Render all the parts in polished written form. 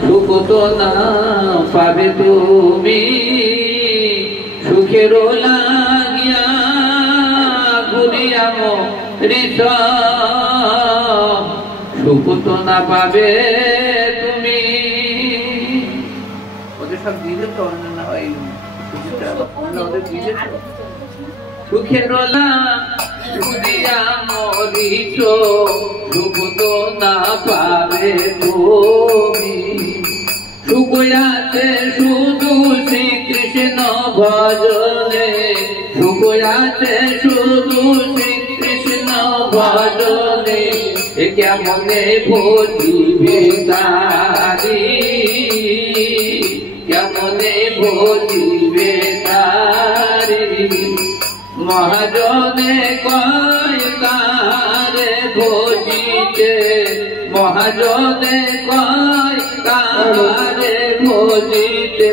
সুখ তো না পাবে তুমি সুখের লাগিয়া ঘুরিয়া মরিছ সুখ তো না পাবে তুমি ওদের সব দিলে তো না হয় সুখের লাগিয়া মরিছ সুখ তো না পাবে তুমি সুখ আছে শুধু শ্রীকৃষ্ণ ভজনে সুখ আছে শুধু শ্রীকৃষ্ণ ভজনে কেমনে ভজিবে তারি কেমনে ভজিবে তারি মহাজনে কয় তারে ভজিতে মহাজনে কয় তারে ভজিতে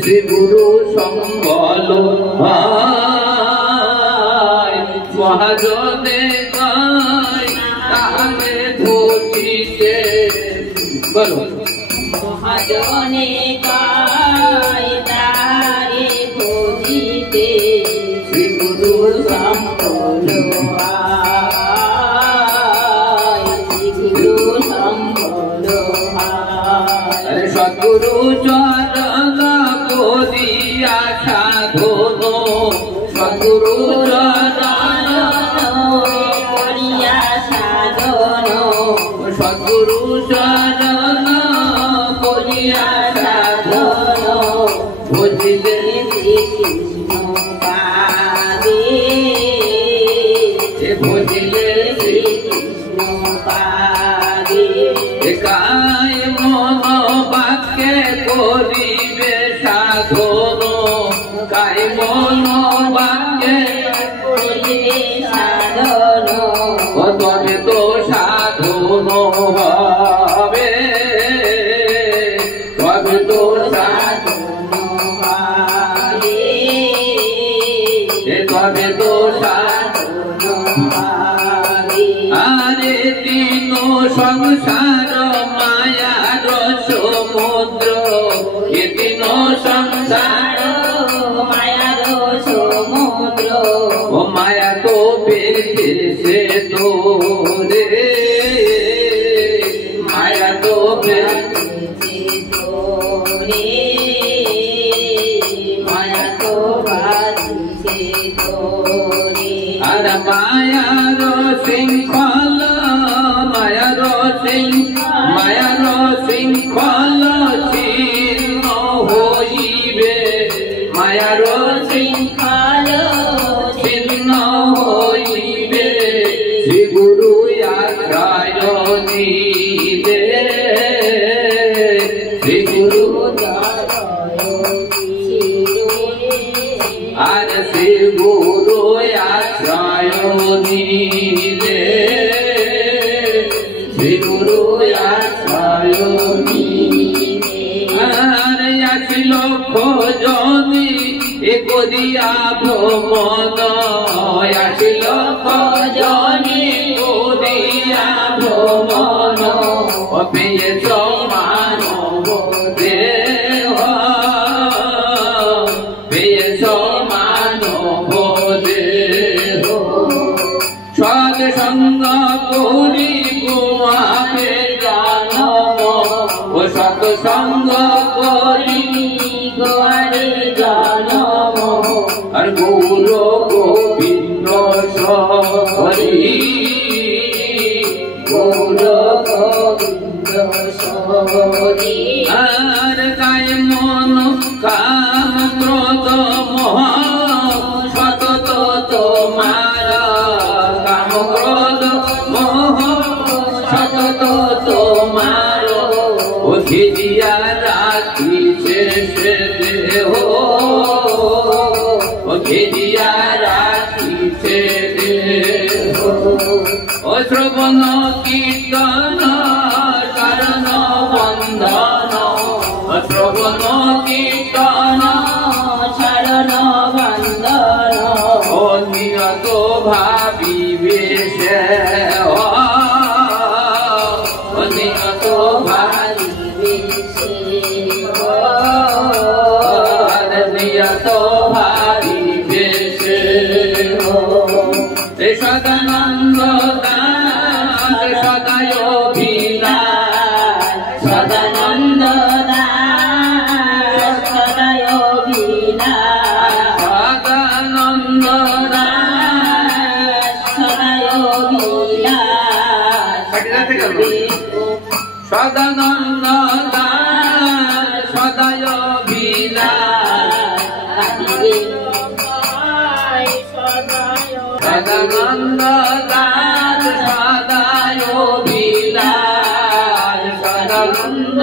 শ্রী গুরু সম্বল মহাজনে কয় তারে ভজিতে বলো মহাজনে কয় তারে ভজিতে শ্রী গুরু সম্বল সদ্গুরু চরণ করিয়া সাধন সদ্গুরু চরণ করিয়া সাধন সদ্গুরু চরণ করিয়া সাধন বুঝিলে কৃষ্ণ পাদে বুঝিলে কৃষ্ণ পাদে কায় মন বাক্যে করিবে সাধন কায় মন বাক্যে করিবে সাধন তবে তো সাধন হবে তবে তো সাধন হবে তবে তো সাধন হবে আরে তিন সংসার মায়ার সমুদ্র এ তিন সংসার মায়ার সমুদ্র ও মায়া তো পেয়েছে তো রে মায়া তো পেয়েছে তোরে মায়া তো বাঁধিছে তোরে আর মায়ার শৃঙ্খল মায়ার শৃঙ্খল ছিন্ন হইবে মায়ার শৃঙ্খল ছিন্ন হইবে শ্রী গুরু আশ্রয় নিতে শ্রী গুরু আর শ্রী গুরু আশ্রয় নিতে শ্রী গুরু আশ্রয় নিতে আর আসিল খোঁজনি এ করিয়া ভ্রমণ আসিল খোঁজনি করিয়া ভ্রমণ পেয়েছ মানব দেহ পেয়েছ মানব দেহ সৎসঙ্গ করি গোয়াবে জন্ম ও সৎসঙ্গ করি গোয়ারে জনম আর গৌর গোবিন্দ হরি গৌর গোবিন্দ সরি আর গায়ে মন কাম ক্রোধ মোহ সতত তোমার কাম ক্রোধ মোহ সতত তোমার ও ঘিরিয়া রাখিছে সে দেহ ও ঘিরিয়া রাখিছে দেহ ও শ্রবণ কীর্তন শরণ বন্ধন শ্রবণ কীর্তন শরণ বন্দন ও নিয়ত ভাবিবে সে নিয়ত ভারিবেশে নিয়ত ভারিবেশে সদানন্দ দাস সদায় বিলাস সদানন্দ দাস সদায় বিলাস সদানন্দ দাস সদায় বিলাস সদানন্দ দাস সদায় বিলাস সদানন্দ দাস সদায় বিলাস সদানন্দ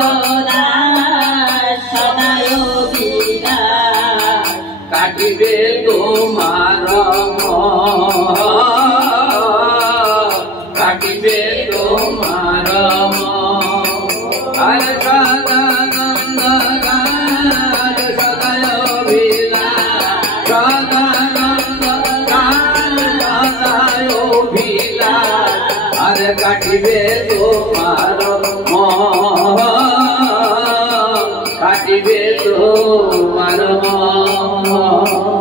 দাস সদায় বিলাস কাটিবে তোমার মোহ কাটিবে তোমার মোহ আরে সদানন্দ দাস সদায় বিলাস সদানন্দ দাস সদায় বিলাস আরে কাটিবে তোমার মোহ কাটিবে তোমার মোহ